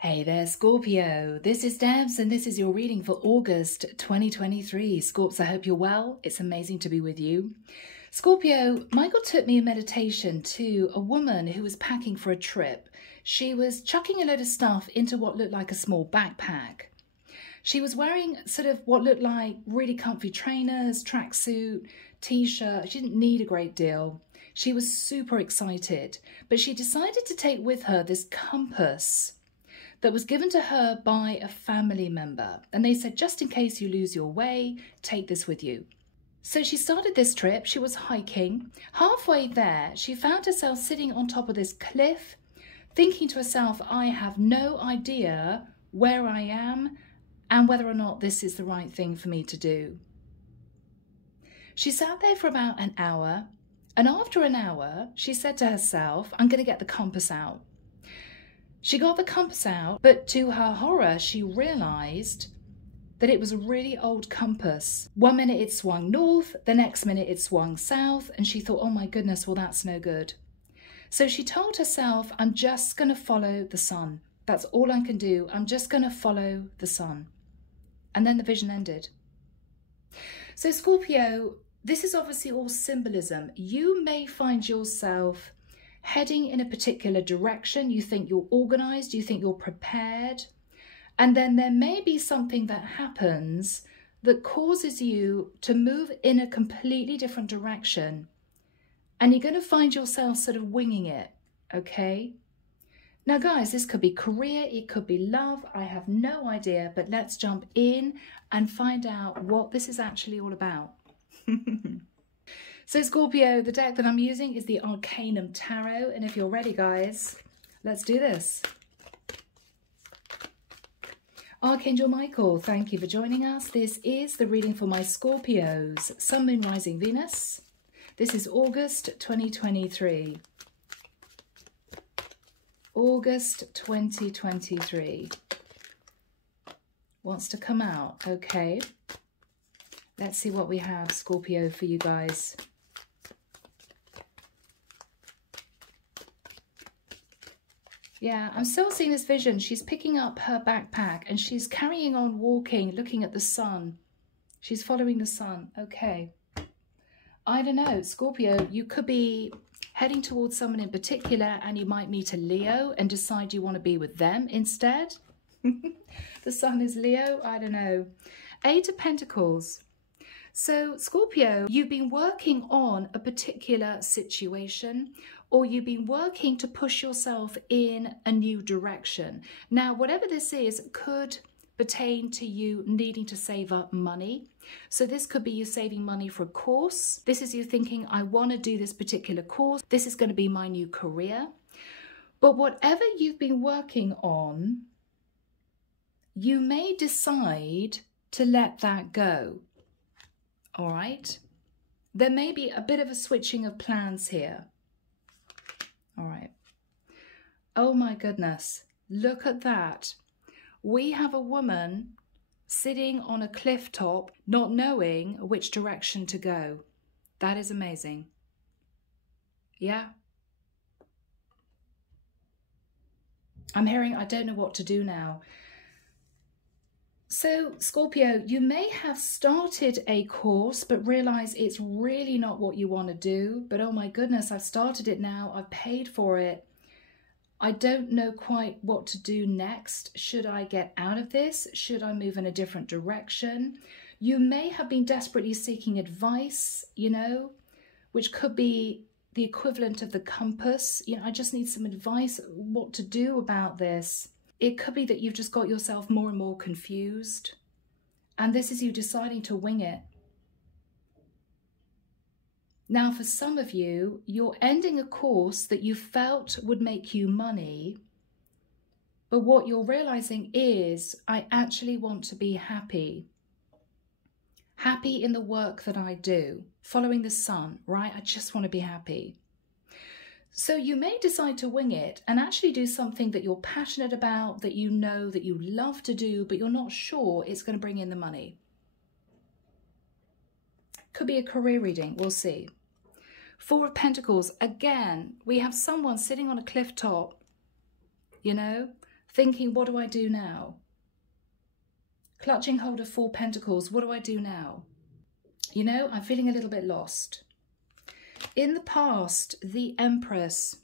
Hey there, Scorpio. This is Debs, and this is your reading for August 2023. Scorps, I hope you're well. It's amazing to be with you. Scorpio, Michael took me in meditation to a woman who was packing for a trip. She was chucking a load of stuff into what looked like a small backpack. She was wearing sort of what looked like really comfy trainers, tracksuit, t-shirt. She didn't need a great deal. She was super excited, but she decided to take with her this compass that was given to her by a family member. And they said, just in case you lose your way, take this with you. So she started this trip. She was hiking. Halfway there, she found herself sitting on top of this cliff, thinking to herself, I have no idea where I am and whether or not this is the right thing for me to do. She sat there for about an hour. And after an hour, she said to herself, I'm going to get the compass out. She got the compass out, but to her horror, she realized that it was a really old compass. 1 minute it swung north, the next minute it swung south, and she thought, oh my goodness, well, that's no good. So she told herself, I'm just going to follow the sun. That's all I can do. I'm just going to follow the sun. And then the vision ended. So Scorpio, this is obviously all symbolism. You may find yourself heading in a particular direction. You think you're organized, you think you're prepared, and then there may be something that happens that causes you to move in a completely different direction, and you're going to find yourself sort of winging it, okay? Now guys, this could be career, it could be love, I have no idea, but let's jump in and find out what this is actually all about. So Scorpio, the deck that I'm using is the Arcanum Tarot. And if you're ready, guys, let's do this. Archangel Michael, thank you for joining us. This is the reading for my Scorpios, Sun, Moon, Rising, Venus. This is August 2023. August 2023. Wants to come out, okay. Let's see what we have, Scorpio, for you guys. Yeah, I'm still seeing this vision. She's picking up her backpack and she's carrying on walking, looking at the sun. She's following the sun. Okay. I don't know, Scorpio, you could be heading towards someone in particular and you might meet a Leo and decide you want to be with them instead. The sun is Leo. I don't know. 8 of Pentacles. So Scorpio, you've been working on a particular situation, or you've been working to push yourself in a new direction. Now, whatever this is could pertain to you needing to save up money. So this could be you saving money for a course. This is you thinking, I want to do this particular course. This is going to be my new career. But whatever you've been working on, you may decide to let that go. All right. There may be a bit of a switching of plans here. All right. Oh my goodness. Look at that. We have a woman sitting on a cliff top, not knowing which direction to go. That is amazing. Yeah. I'm hearing, I don't know what to do now. So Scorpio, you may have started a course but realize it's really not what you want to do. But oh my goodness, I've started it now. I've paid for it. I don't know quite what to do next. Should I get out of this? Should I move in a different direction? You may have been desperately seeking advice, you know, which could be the equivalent of the compass. You know, I just need some advice what to do about this. It could be that you've just got yourself more and more confused. And this is you deciding to wing it. Now, for some of you, you're ending a course that you felt would make you money. But what you're realizing is, I actually want to be happy. Happy in the work that I do. Following the sun, right? I just want to be happy. So you may decide to wing it and actually do something that you're passionate about, that you know that you love to do, but you're not sure it's going to bring in the money. Could be a career reading, we'll see. 4 of Pentacles, again, we have someone sitting on a cliff top, you know, thinking, what do I do now? Clutching hold of 4 Pentacles, what do I do now? You know, I'm feeling a little bit lost. In the past, the Empress.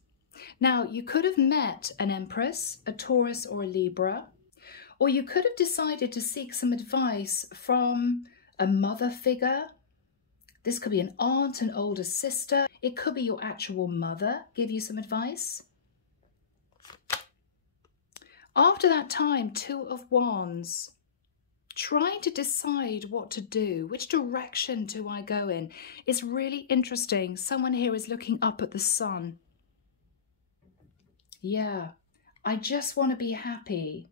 Now, you could have met an Empress, a Taurus or a Libra, or you could have decided to seek some advice from a mother figure. This could be an aunt, an older sister. It could be your actual mother give you some advice. After that time, 2 of Wands. Trying to decide what to do. Which direction do I go in? It's really interesting. Someone here is looking up at the sun. Yeah, I just want to be happy.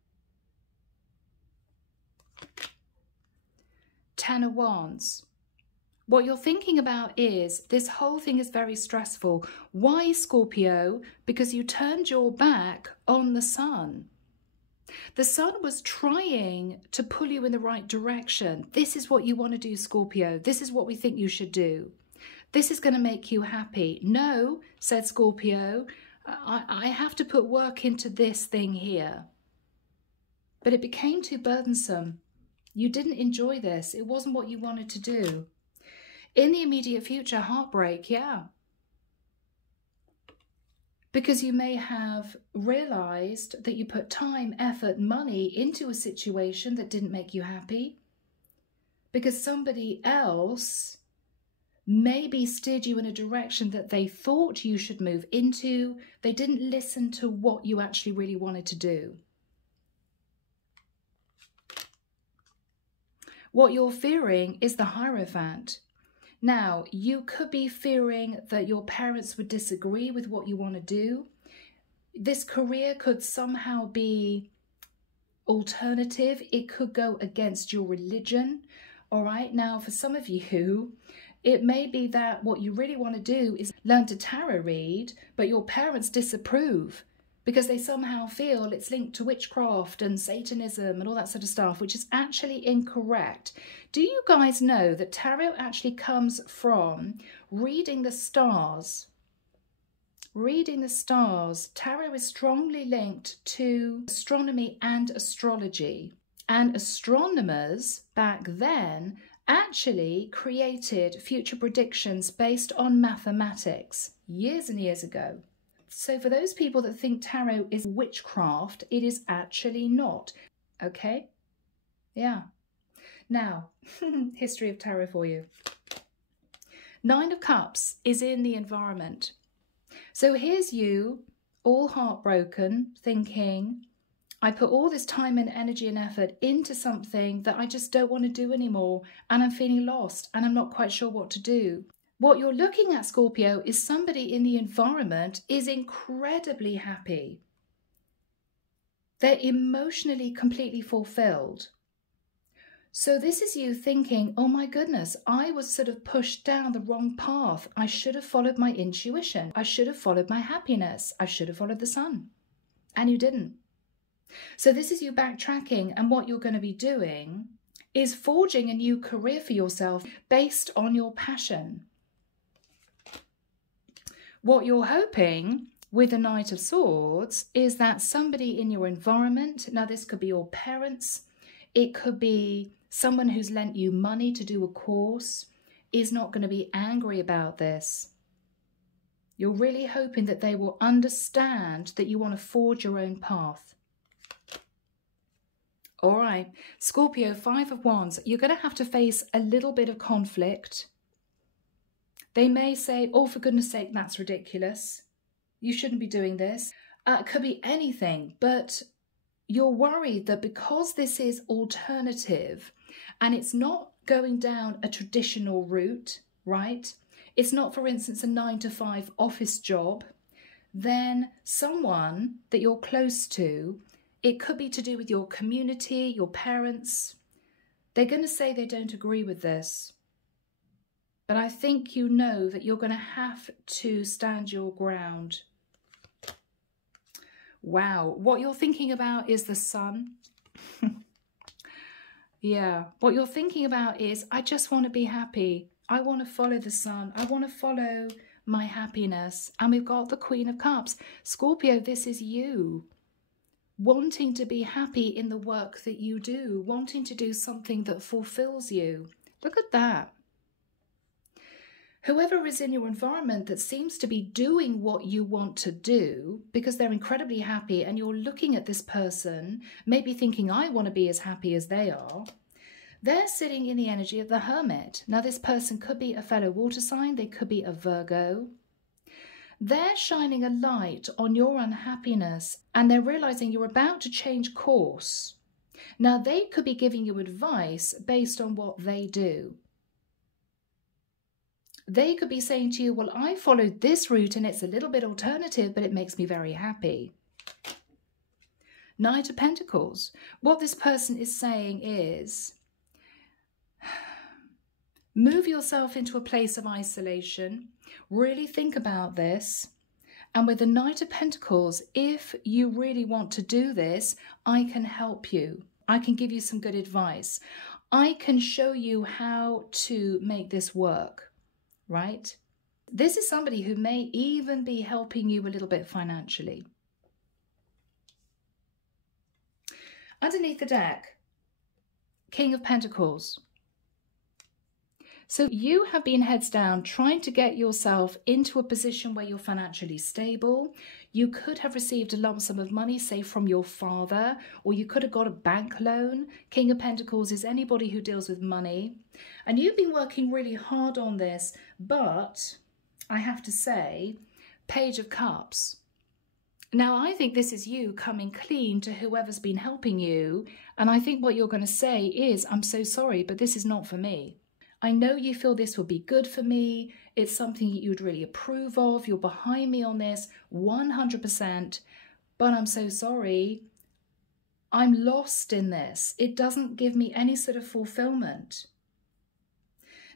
10 of Wands. What you're thinking about is this whole thing is very stressful. Why, Scorpio? Because you turned your back on the sun. The sun was trying to pull you in the right direction. This is what you want to do, Scorpio. This is what we think you should do. This is going to make you happy. No, said Scorpio, I have to put work into this thing here. But it became too burdensome. You didn't enjoy this. It wasn't what you wanted to do. In the immediate future, heartbreak, yeah. Because you may have realized that you put time, effort, money into a situation that didn't make you happy. Because somebody else maybe steered you in a direction that they thought you should move into. They didn't listen to what you actually really wanted to do. What you're fearing is the Hierophant. Now, you could be fearing that your parents would disagree with what you want to do. This career could somehow be alternative. It could go against your religion. All right. Now, for some of you, it may be that what you really want to do is learn to tarot read, but your parents disapprove because they somehow feel it's linked to witchcraft and Satanism and all that sort of stuff, which is actually incorrect. Do you guys know that tarot actually comes from reading the stars? Reading the stars. Tarot is strongly linked to astronomy and astrology. And astronomers back then actually created future predictions based on mathematics years and years ago. So for those people that think tarot is witchcraft, it is actually not. Okay? Yeah. Now, history of tarot for you. 9 of Cups is in the environment. So here's you, all heartbroken, thinking, I put all this time and energy and effort into something that I just don't want to do anymore, and I'm feeling lost, and I'm not quite sure what to do. What you're looking at, Scorpio, is somebody in the environment is incredibly happy. They're emotionally completely fulfilled. So this is you thinking, oh my goodness, I was sort of pushed down the wrong path. I should have followed my intuition. I should have followed my happiness. I should have followed the sun. And you didn't. So this is you backtracking, and what you're going to be doing is forging a new career for yourself based on your passion. What you're hoping with the Knight of Swords is that somebody in your environment, now this could be your parents, it could be someone who's lent you money to do a course, is not going to be angry about this. You're really hoping that they will understand that you want to forge your own path. All right, Scorpio, 5 of Wands, you're going to have to face a little bit of conflict. They may say, oh, for goodness sake, that's ridiculous. You shouldn't be doing this. It could be anything, but you're worried that because this is alternative and it's not going down a traditional route, right? It's not, for instance, a 9-to-5 office job. Then someone that you're close to, it could be to do with your community, your parents. They're going to say they don't agree with this. But I think you know that you're going to have to stand your ground. Wow. What you're thinking about is the sun. Yeah. What you're thinking about is, I just want to be happy. I want to follow the sun. I want to follow my happiness. And we've got the Queen of Cups. Scorpio, this is you. wanting to be happy in the work that you do, wanting to do something that fulfills you. Look at that. Whoever is in your environment that seems to be doing what you want to do because they're incredibly happy, and you're looking at this person, maybe thinking, I want to be as happy as they are. They're sitting in the energy of the Hermit. Now, this person could be a fellow water sign. They could be a Virgo. They're shining a light on your unhappiness, and they're realizing you're about to change course. Now, they could be giving you advice based on what they do. They could be saying to you, well, I followed this route and it's a little bit alternative, but it makes me very happy. Knight of Pentacles. What this person is saying is, move yourself into a place of isolation. Really think about this. And with the Knight of Pentacles, if you really want to do this, I can help you. I can give you some good advice. I can show you how to make this work. Right? This is somebody who may even be helping you a little bit financially. Underneath the deck, King of Pentacles. So you have been heads down trying to get yourself into a position where you're financially stable. You could have received a lump sum of money, say from your father, or you could have got a bank loan. King of Pentacles is anybody who deals with money. And you've been working really hard on this, but I have to say, Page of Cups. Now, I think this is you coming clean to whoever's been helping you. And I think what you're going to say is, I'm so sorry, but this is not for me. I know you feel this will be good for me. It's something you would really approve of. You're behind me on this 100%. But I'm so sorry. I'm lost in this. It doesn't give me any sort of fulfillment.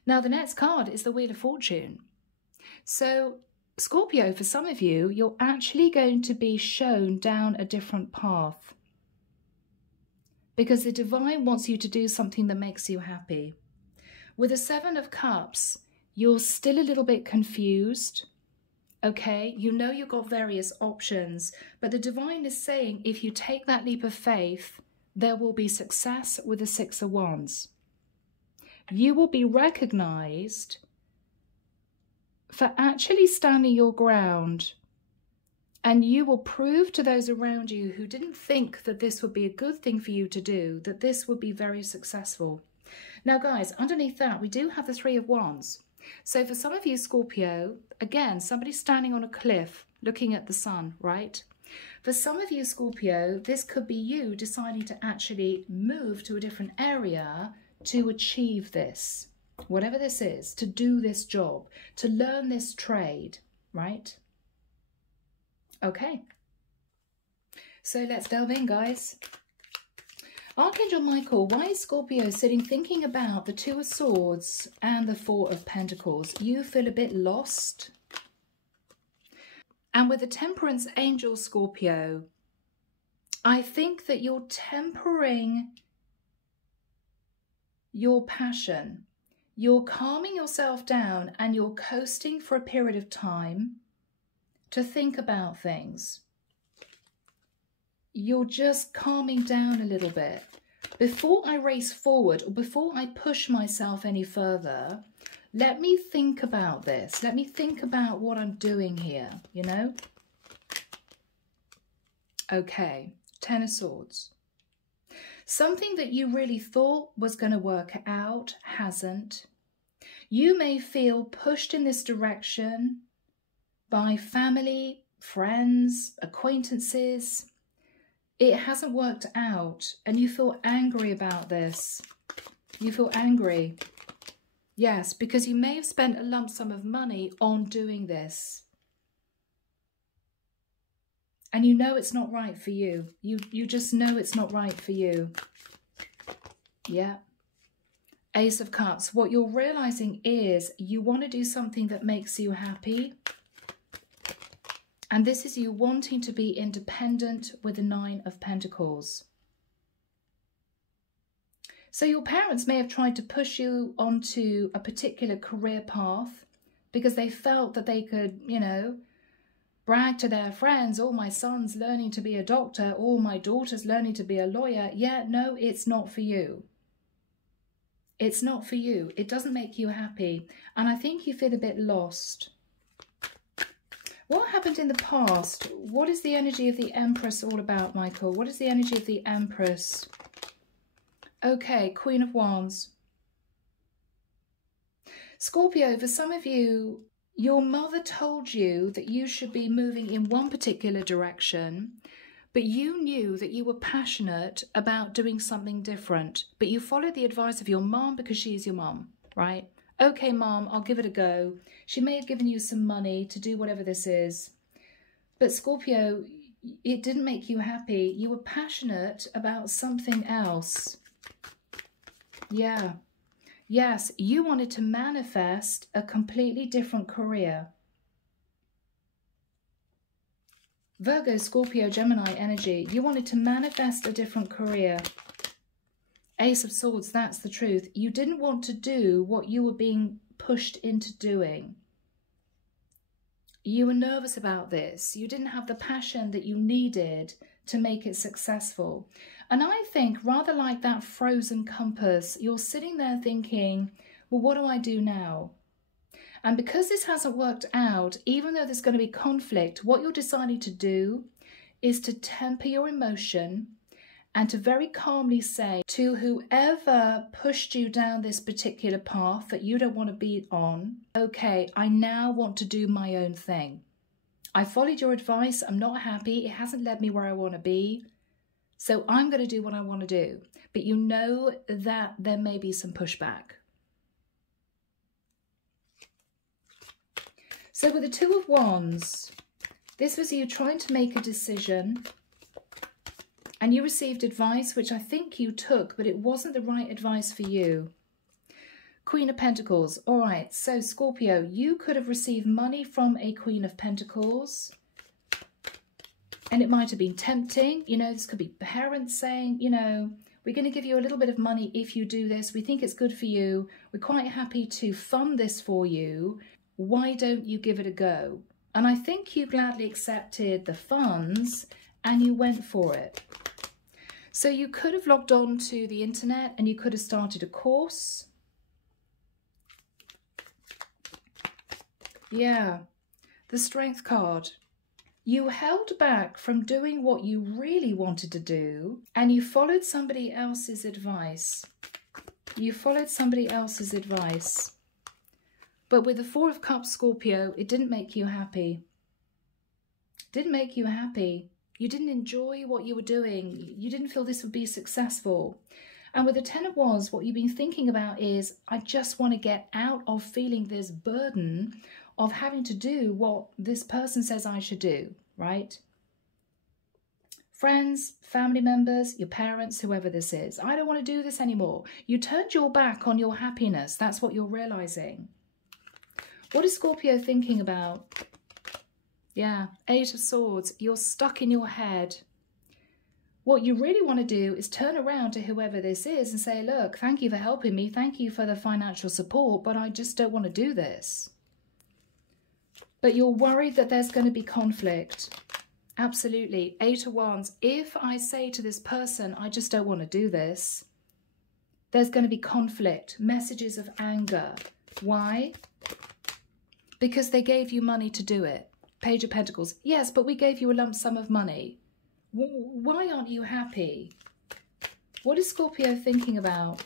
Now, the next card is the Wheel of Fortune. So, Scorpio, for some of you, you're actually going to be shown down a different path. Because the divine wants you to do something that makes you happy. With the Seven of Cups, you're still a little bit confused, okay? You know you've got various options, but the divine is saying if you take that leap of faith, there will be success with the Six of Wands. You will be recognized for actually standing your ground, and you will prove to those around you who didn't think that this would be a good thing for you to do, that this would be very successful. Now, guys, underneath that, we do have the Three of Wands. So for some of you, Scorpio, again, somebody standing on a cliff looking at the sun, right? For some of you, Scorpio, this could be you deciding to actually move to a different area to achieve this, whatever this is, to do this job, to learn this trade, right? Okay. So let's delve in, guys. Archangel Michael, why is Scorpio sitting thinking about the Two of Swords and the Four of Pentacles? You feel a bit lost. And with the Temperance Angel, Scorpio, I think that you're tempering your passion. You're calming yourself down and you're coasting for a period of time to think about things. You're just calming down a little bit. Before I race forward or before I push myself any further, let me think about this. Let me think about what I'm doing here, you know? Okay, Ten of Swords. Something that you really thought was going to work out hasn't. You may feel pushed in this direction by family, friends, acquaintances. It hasn't worked out and you feel angry about this. You feel angry. Yes, because you may have spent a lump sum of money on doing this. And you know it's not right for you. You just know it's not right for you. Yeah. Ace of Cups. What you're realizing is you want to do something that makes you happy. And this is you wanting to be independent with the Nine of Pentacles. So your parents may have tried to push you onto a particular career path because they felt that they could, you know, brag to their friends, oh, my son's learning to be a doctor, or my daughter's learning to be a lawyer. Yeah, no, it's not for you. It's not for you. It doesn't make you happy. And I think you feel a bit lost. What happened in the past? What is the energy of the Empress all about, Michael? What is the energy of the Empress? Okay, Queen of Wands. Scorpio, for some of you, your mother told you that you should be moving in one particular direction, but you knew that you were passionate about doing something different, but you followed the advice of your mom because she is your mom, right? Okay, mom, I'll give it a go. She may have given you some money to do whatever this is, but Scorpio, it didn't make you happy. You were passionate about something else. Yeah. Yes, you wanted to manifest a completely different career. Virgo, Scorpio, Gemini energy. You wanted to manifest a different career. Ace of Swords, that's the truth. You didn't want to do what you were being pushed into doing. You were nervous about this. You didn't have the passion that you needed to make it successful. And I think, rather like that frozen compass, you're sitting there thinking, well, what do I do now? And because this hasn't worked out, even though there's going to be conflict, what you're deciding to do is to temper your emotion and to very calmly say to whoever pushed you down this particular path that you don't want to be on, okay, I now want to do my own thing. I followed your advice. I'm not happy. It hasn't led me where I want to be. So I'm going to do what I want to do. But you know that there may be some pushback. So with the Two of Wands, this was you trying to make a decision. And you received advice, which I think you took, but it wasn't the right advice for you. Queen of Pentacles. All right, so Scorpio, you could have received money from a Queen of Pentacles. And it might have been tempting. You know, this could be parents saying, you know, we're going to give you a little bit of money if you do this. We think it's good for you. We're quite happy to fund this for you. Why don't you give it a go? And I think you gladly accepted the funds and you went for it. So you could have logged on to the internet and you could have started a course. Yeah, the Strength card. You held back from doing what you really wanted to do and you followed somebody else's advice. You followed somebody else's advice. But with the Four of Cups, Scorpio, it didn't make you happy. It didn't make you happy. You didn't enjoy what you were doing. You didn't feel this would be successful. And with the Ten of Wands, what you've been thinking about is, I just want to get out of feeling this burden of having to do what this person says I should do, right? Friends, family members, your parents, whoever this is. I don't want to do this anymore. You turned your back on your happiness. That's what you're realizing. What is Scorpio thinking about? Yeah, Eight of Swords. You're stuck in your head. What you really want to do is turn around to whoever this is and say, look, thank you for helping me. Thank you for the financial support, but I just don't want to do this. But you're worried that there's going to be conflict. Absolutely. Eight of Wands. If I say to this person, I just don't want to do this, there's going to be conflict, messages of anger. Why? Because they gave you money to do it. Page of Pentacles. Yes, but we gave you a lump sum of money. Why aren't you happy? What is Scorpio thinking about?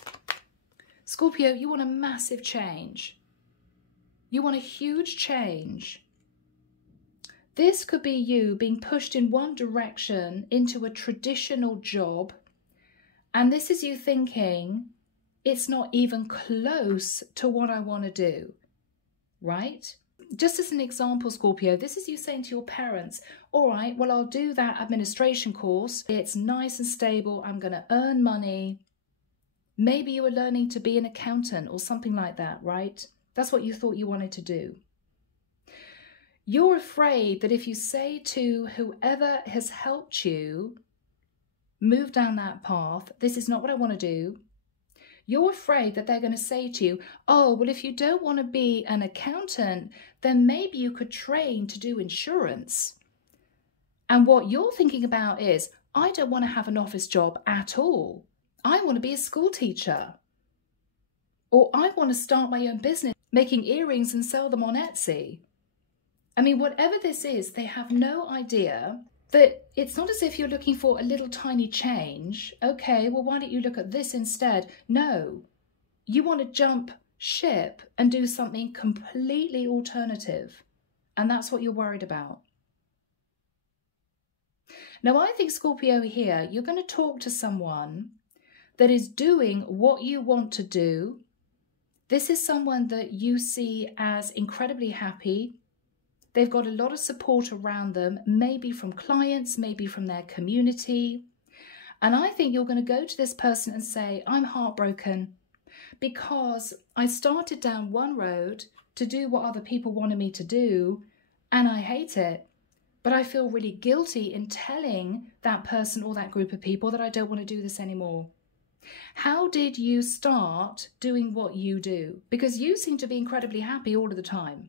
Scorpio, you want a massive change. You want a huge change. This could be you being pushed in one direction into a traditional job. And this is you thinking, it's not even close to what I want to do. Right? Just as an example, Scorpio, this is you saying to your parents, all right, well, I'll do that administration course. It's nice and stable. I'm going to earn money. Maybe you were learning to be an accountant or something like that, right? That's what you thought you wanted to do. You're afraid that if you say to whoever has helped you move down that path, this is not what I want to do. You're afraid that they're going to say to you, oh, well, if you don't want to be an accountant, then maybe you could train to do insurance. And what you're thinking about is, I don't want to have an office job at all. I want to be a school teacher. Or I want to start my own business, making earrings and sell them on Etsy. I mean, whatever this is, they have no idea that it's not as if you're looking for a little tiny change. Okay, well, why don't you look at this instead? No, you want to jump ship and do something completely alternative. And that's what you're worried about. Now, I think, Scorpio, here, you're going to talk to someone that is doing what you want to do. This is someone that you see as incredibly happy. They've got a lot of support around them, maybe from clients, maybe from their community. And I think you're going to go to this person and say, I'm heartbroken because I started down one road to do what other people wanted me to do, and I hate it. But I feel really guilty in telling that person or that group of people that I don't want to do this anymore. How did you start doing what you do? Because you seem to be incredibly happy all of the time.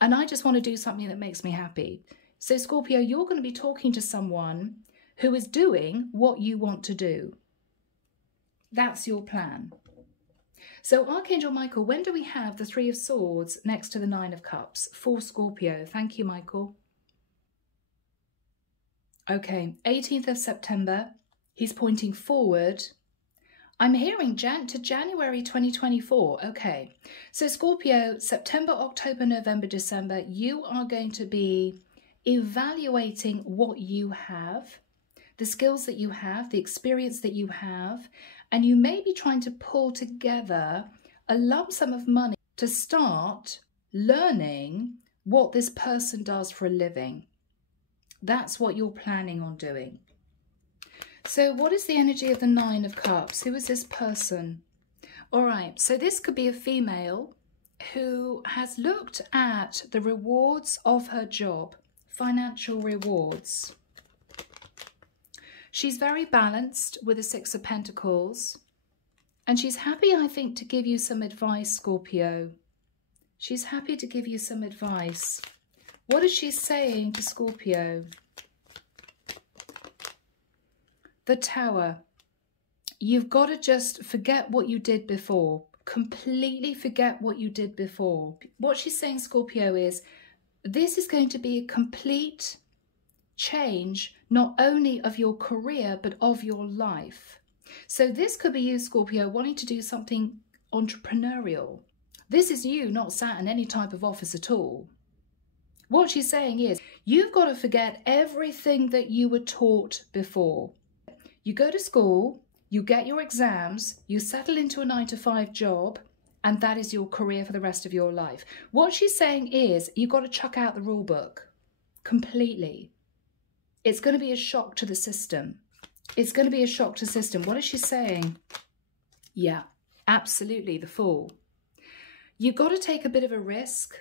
And I just want to do something that makes me happy. So Scorpio, you're going to be talking to someone who is doing what you want to do. That's your plan. So Archangel Michael, when do we have the Three of Swords next to the Nine of Cups for Scorpio? Thank you, Michael. Okay, 18th of September, he's pointing forward. I'm hearing to January 2024. Okay, so Scorpio, September, October, November, December, you are going to be evaluating what you have, the skills that you have, the experience that you have, and you may be trying to pull together a lump sum of money to start learning what this person does for a living. That's what you're planning on doing. So what is the energy of the Nine of Cups? Who is this person? All right, so this could be a female who has looked at the rewards of her job, financial rewards. She's very balanced with the Six of Pentacles, and she's happy, I think, to give you some advice, Scorpio. She's happy to give you some advice. What is she saying to Scorpio? The Tower. You've got to just forget what you did before. Completely forget what you did before. What she's saying, Scorpio, is this is going to be a complete change, not only of your career, but of your life. So this could be you, Scorpio, wanting to do something entrepreneurial. This is you not sat in any type of office at all. What she's saying is, you've got to forget everything that you were taught before. You go to school, you get your exams, you settle into a 9-to-5 job, and that is your career for the rest of your life. What she's saying is, you've got to chuck out the rule book completely. It's going to be a shock to the system. It's going to be a shock to the system. What is she saying? Yeah, absolutely, the Fool. You've got to take a bit of a risk,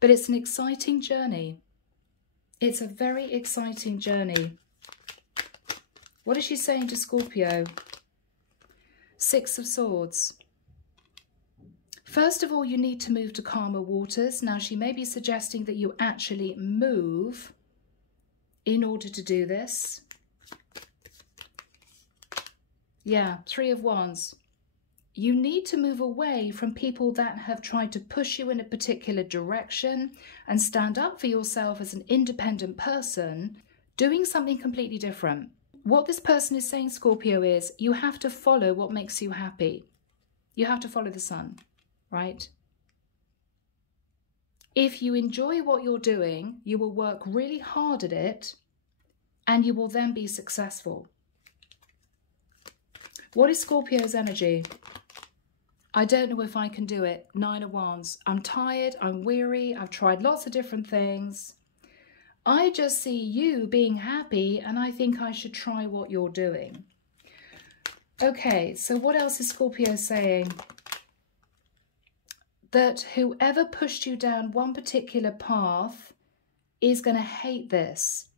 but it's an exciting journey. It's a very exciting journey. What is she saying to Scorpio? Six of Swords. First of all, you need to move to calmer waters. Now, she may be suggesting that you actually move in order to do this. Yeah, Three of Wands. You need to move away from people that have tried to push you in a particular direction and stand up for yourself as an independent person, doing something completely different. What this person is saying, Scorpio, is you have to follow what makes you happy. You have to follow the sun, right? If you enjoy what you're doing, you will work really hard at it and you will then be successful. What is Scorpio's energy? I don't know if I can do it. Nine of Wands. I'm tired, I'm weary, I've tried lots of different things. I just see you being happy and I think I should try what you're doing. Okay, so what else is Scorpio saying? That whoever pushed you down one particular path is going to hate this.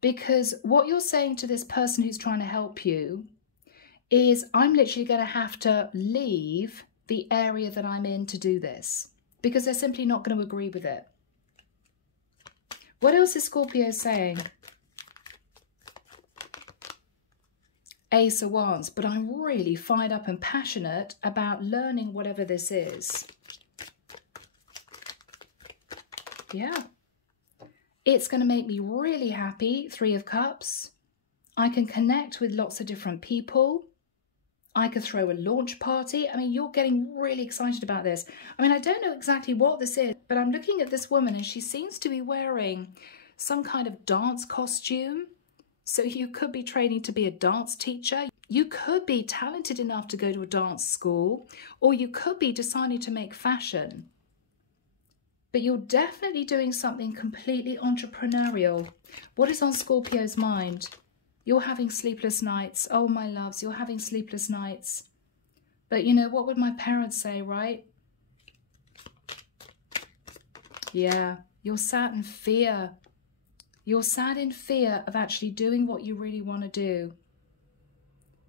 Because what you're saying to this person who's trying to help you is I'm literally going to have to leave the area that I'm in to do this because they're simply not going to agree with it. What else is Scorpio saying? Ace of Wands, but I'm really fired up and passionate about learning whatever this is. Yeah. It's going to make me really happy. Three of Cups. I can connect with lots of different people. I could throw a launch party. I mean, you're getting really excited about this. I mean, I don't know exactly what this is, but I'm looking at this woman and she seems to be wearing some kind of dance costume. So you could be training to be a dance teacher. You could be talented enough to go to a dance school, or you could be deciding to make fashion. But you're definitely doing something completely entrepreneurial. What is on Scorpio's mind? You're having sleepless nights. Oh, my loves, you're having sleepless nights. But you know, what would my parents say, right? Yeah, you're sad in fear. You're sad in fear of actually doing what you really want to do.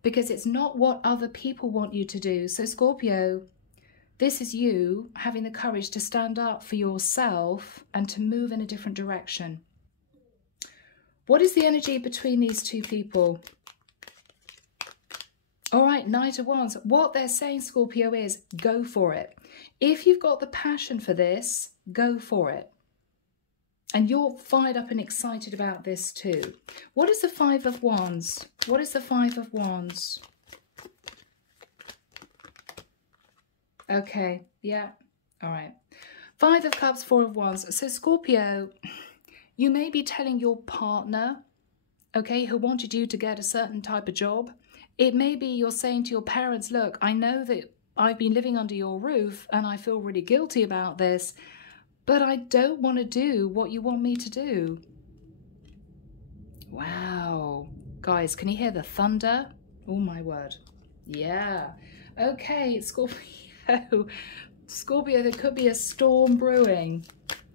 Because it's not what other people want you to do. So Scorpio, this is you having the courage to stand up for yourself and to move in a different direction. What is the energy between these two people? All right, Knight of Wands. What they're saying, Scorpio, is go for it. If you've got the passion for this, go for it. And you're fired up and excited about this too. What is the Five of Wands? What is the Five of Wands? Okay, yeah, all right. Five of Cups, Four of Wands. So Scorpio, you may be telling your partner, okay, who wanted you to get a certain type of job. It may be you're saying to your parents, look, I know that I've been living under your roof and I feel really guilty about this, but I don't want to do what you want me to do. Wow. Guys, can you hear the thunder? Oh, my word. Yeah. Okay, Scorpio. Scorpio, there could be a storm brewing.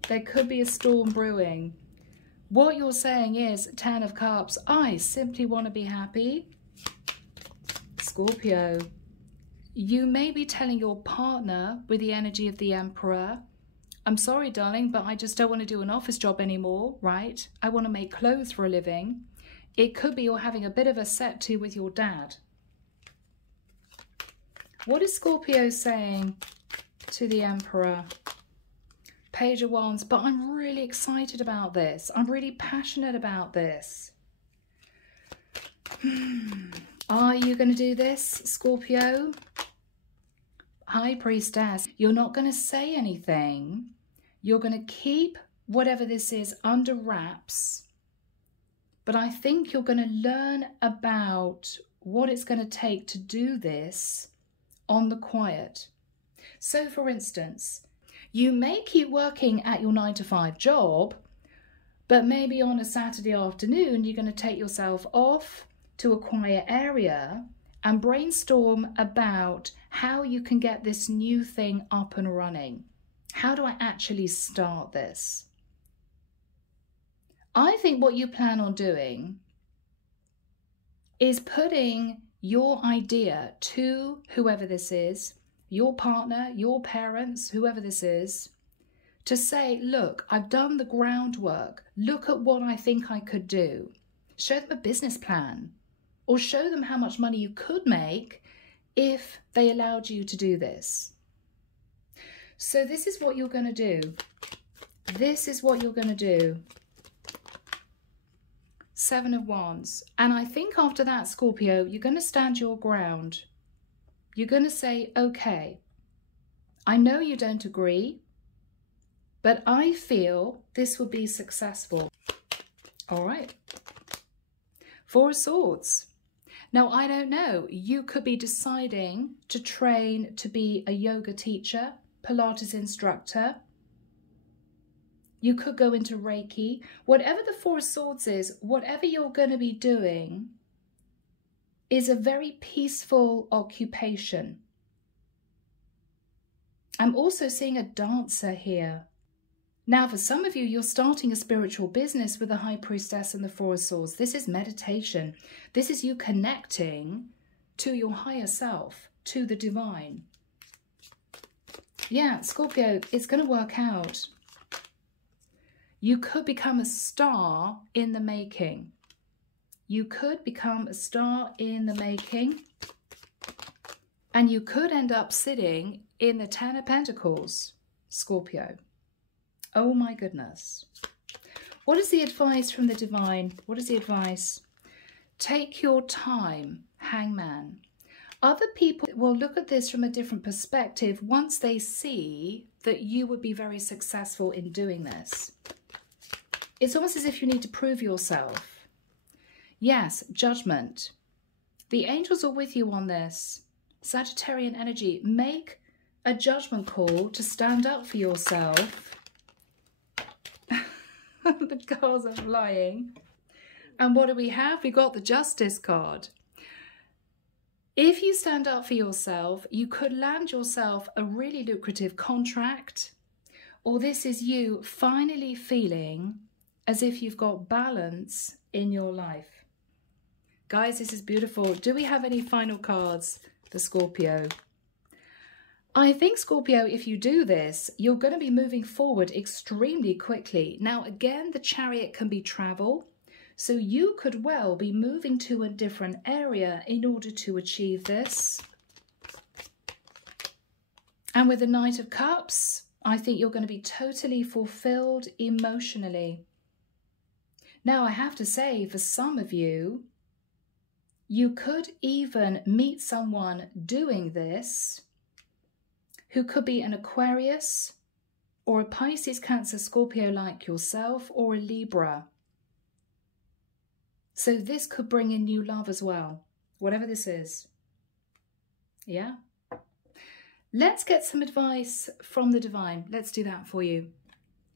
There could be a storm brewing. What you're saying is, Ten of Cups, I simply want to be happy. Scorpio, you may be telling your partner with the energy of the Emperor, I'm sorry, darling, but I just don't want to do an office job anymore, right? I want to make clothes for a living. It could be you're having a bit of a set to with your dad. What is Scorpio saying to the Emperor? Page of Wands, but I'm really excited about this. I'm really passionate about this. Are you going to do this, Scorpio? High Priestess, you're not going to say anything. You're going to keep whatever this is under wraps. But I think you're going to learn about what it's going to take to do this on the quiet. So, for instance, you may keep working at your 9-to-5 job, but maybe on a Saturday afternoon, you're going to take yourself off to a quiet area and brainstorm about how you can get this new thing up and running. How do I actually start this? I think what you plan on doing is putting your idea to whoever this is, your partner, your parents, whoever this is, to say, look, I've done the groundwork. Look at what I think I could do. Show them a business plan, or show them how much money you could make if they allowed you to do this. So this is what you're going to do. This is what you're going to do. Seven of Wands. And I think after that, Scorpio, you're going to stand your ground. You're going to say, okay, I know you don't agree, but I feel this will be successful. All right. Four of Swords. Now, I don't know. You could be deciding to train to be a yoga teacher, Pilates instructor. You could go into Reiki. Whatever the Four of Swords is, whatever you're going to be doing is a very peaceful occupation. I'm also seeing a dancer here. Now, for some of you, you're starting a spiritual business with the High Priestess and the Four of Swords. This is meditation. This is you connecting to your higher self, to the divine. Yeah, Scorpio, it's going to work out. You could become a star in the making. You could become a star in the making. And you could end up sitting in the 10 of Pentacles, Scorpio. Oh my goodness. What is the advice from the divine? What is the advice? Take your time, Hangman. Other people will look at this from a different perspective once they see that you would be very successful in doing this. It's almost as if you need to prove yourself. Yes, judgment. The angels are with you on this. Sagittarian energy. Make a judgment call to stand up for yourself. The cards are flying. And what do we have? We got the Justice card. If you stand up for yourself, you could land yourself a really lucrative contract, or this is you finally feeling as if you've got balance in your life. Guys, this is beautiful. Do we have any final cards for Scorpio? I think, Scorpio, if you do this, you're going to be moving forward extremely quickly. Now, again, the Chariot can be travel. So you could well be moving to a different area in order to achieve this. And with the Knight of Cups, I think you're going to be totally fulfilled emotionally. Now, I have to say, for some of you, you could even meet someone doing this who could be an Aquarius or a Pisces, Cancer, Scorpio like yourself, or a Libra. So this could bring in new love as well, whatever this is. Yeah? Let's get some advice from the divine. Let's do that for you.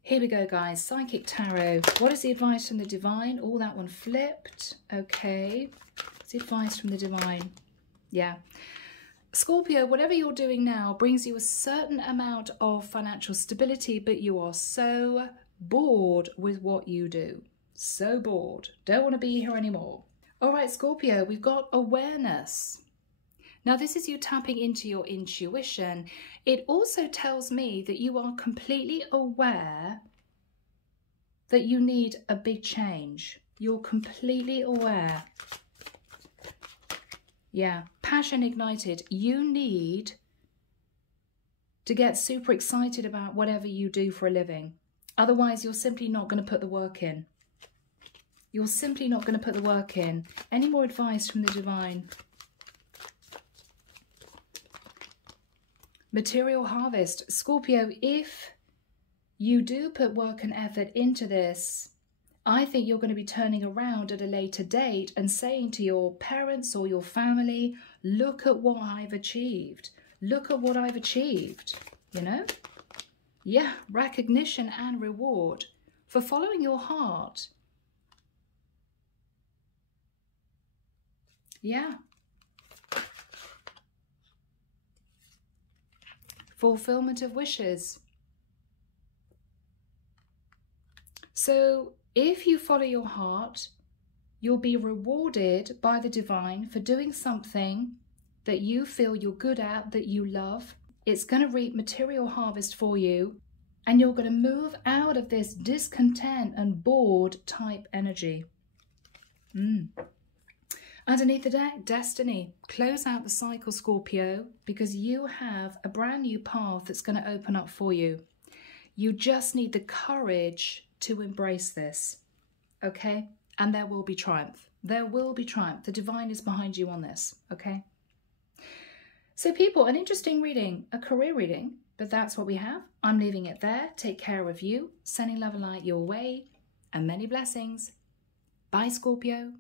Here we go, guys. Psychic Tarot. What is the advice from the divine? Oh, that one flipped. Okay. What's the advice from the divine? Yeah. Scorpio, whatever you're doing now brings you a certain amount of financial stability, but you are so bored with what you do. So bored. Don't want to be here anymore. All right, Scorpio, we've got awareness. Now, this is you tapping into your intuition. It also tells me that you are completely aware that you need a big change. You're completely aware. Yeah, passion ignited. You need to get super excited about whatever you do for a living. Otherwise, you're simply not going to put the work in. You're simply not going to put the work in. Any more advice from the divine? Material harvest. Scorpio, if you do put work and effort into this, I think you're going to be turning around at a later date and saying to your parents or your family, look at what I've achieved. Look at what I've achieved. You know? Yeah, recognition and reward for following your heart. Yeah. Fulfillment of wishes. So if you follow your heart, you'll be rewarded by the divine for doing something that you feel you're good at, that you love. It's going to reap material harvest for you, and you're going to move out of this discontent and bored type energy. Underneath the deck, destiny. Close out the cycle, Scorpio, because you have a brand new path that's going to open up for you. You just need the courage to embrace this, okay? And there will be triumph. There will be triumph. The divine is behind you on this, okay? So people, an interesting reading, a career reading, but that's what we have. I'm leaving it there. Take care of you, sending love and light your way, and many blessings. Bye, Scorpio.